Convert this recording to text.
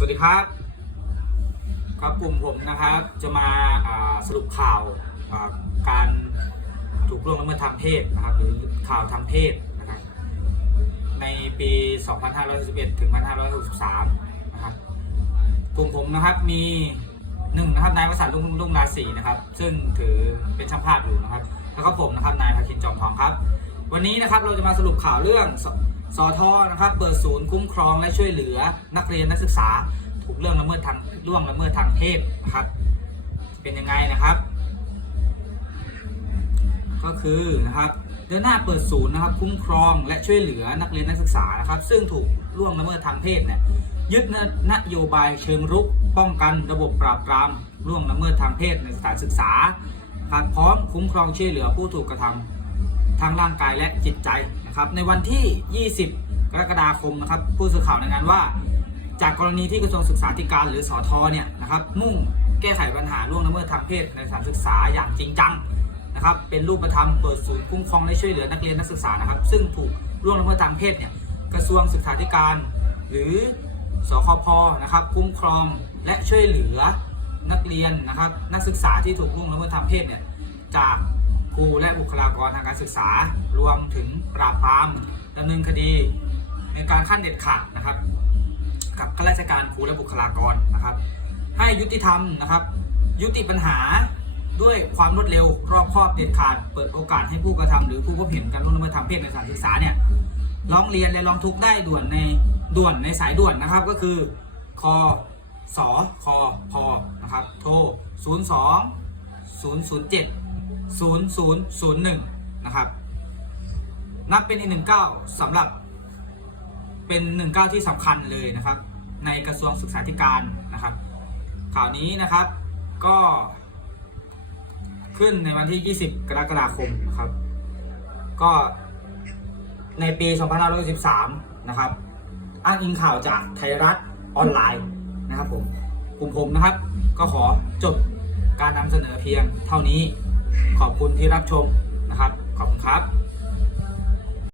สวัสดีครับ ครับกลุ่มผมนะครับ จะมาสรุปข่าวการถูกล่วงละเมิดทางเพศนะครับ หรือข่าวทางเพศนะครับ ในปี 2561 ถึง 2563 นะครับ กลุ่มผมนะครับมีหนึ่งนะครับนายวสันต์ลุงลุงราศีนะครับ ซึ่งถือเป็นช่างภาพอยู่นะครับ แล้วก็ผมนะครับนายภาคินจอมทองครับ วันนี้นะครับเราจะมาสรุปข่าวเรื่อง สอทอนะครับเปิดศูนย์คุ้มครองและช่วยเหลือนักเรียนนักศึกษา ถูกเรื่องละเมิดทางล่วงละเมิดทางเพศนะครับ เป็นยังไงนะครับ ก็คือนะครับเดือนหน้าเปิดศูนย์นะครับ คุ้มครองและช่วยเหลือนักเรียนนักศึกษานะครับ ซึ่งถูกล่วงละเมิดทางเพศเนี่ยยึดนโยบายเชิงรุก ป้องกันระบบปราบปรามล่วงละเมิดทางเพศในสถานศึกษาครับพร้อมคุ้มครองช่วยเหลือผู้ถูกกระทำ ทางร่างกายและจิตใจนะครับ ในวันที่ 20 กรกฎาคมนะครับ ผู้สื่อข่าวรายงานว่า จากกรณีที่กระทรวงศึกษาธิการหรือสอทอเนี่ยนะครับมุ่งแก้ไขปัญหาล่วงละเมิดทางเพศในสถานศึกษาอย่างจริงจังนะครับ เป็นรูปธรรมเปิดศูนย์คุ้มครองและช่วยเหลือนักเรียนนักศึกษานะครับ ซึ่งถูกล่วงละเมิดทางเพศเนี่ยกระทรวงศึกษาธิการ หรือสคพนะครับ คุ้มครองและช่วยเหลือนักเรียนนะครับ นักศึกษาที่ถูกล่วงละเมิดทางเพศเนี่ยจาก รูและบุคลากรทางการศึกษา รวมถึงปราบปรามดำเนินคดีในการขั้นเด็ดขาดนะครับ กับข้าราชการครูและบุคลากรนะครับ ให้ยุติธรรมนะครับ ยุติปัญหาด้วยความรวดเร็วรอบคอบเด็ดขาด เปิดโอกาสให้ผู้กระทำหรือผู้พบเห็นการล่วงละเมิดทางเพศในสถานศึกษาเนี่ยร้องเรียนและร้องทุกข์ได้ด่วนในด่วนในสายด่วนนะครับก็คือคสคพนะครับโทร 02 007 0001 นะครับ นับเป็นอีกหนึ่งก้าสำหรับเป็นหนึ่งก้าที่สำคัญเลยนะครับ ในกระทรวงศึกษาธิการนะครับ ข่าวนี้นะครับก็ขึ้นในวันที่ 20 กรกฎาคมนะครับ ก็ในปี 2513 นะครับ อ้างอิงข่าวจากไทยรัฐออนไลน์นะครับผมกลุ่มผมนะครับ ก็ขอจบการนำเสนอเพียงเท่านี้ ขอบคุณที่รับชมนะครับ ขอบคุณครับ